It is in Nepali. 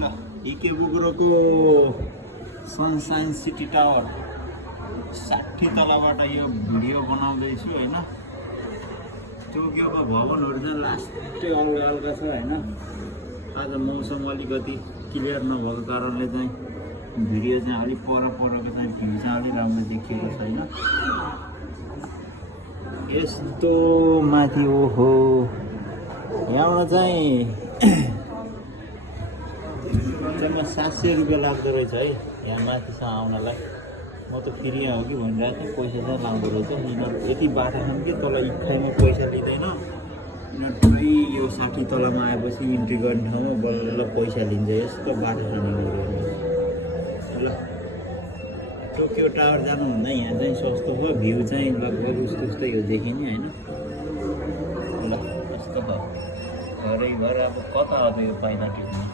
ल इकेबुकुरोको सनसाइन सिटी टावर 60 तलाबाट यो भिडियो बनाउँदैछु हैन। टोकियोको भवनहरु चाहिँ लास्टै अल्गा अल्गा छ हैन। आज मौसम अलिकति क्लियर नभएको कारणले चाहिँ भिडियो चाहिँ अलि परको चाहिँ भ्यू चाहिँ अलि राम्रो देखिएको छैन। यस्तो माथि ओहो यहाँबाट चाहिँ 700 रुपियाँ लाग्दो रहेछ है यहाँ माथिसम्म आउनलाई। म त फेरि यहाँ हो कि भनिरहेको थिएँ, पैसा चाहिँ लाग्दो रहेछ। यिनीहरू यति बाटो छन् कि तल इक्खाइमा पैसा लिँदैन। यिनीहरू पुरै यो 60 तलामा आएपछि इन्ट्री गर्ने ठाउँमा बल्ल पैसा लिन्छ। यस्तो बाटो छ यिनीहरू। ल टोकियो टावर जानुभन्दा यहाँ चाहिँ सस्तो भयो, भ्यू चाहिँ लगभग उस्तै हो देखिने होइन। ल यस्तो भयो घरैघर। अब कता हो त यो पाइला टिप्नु।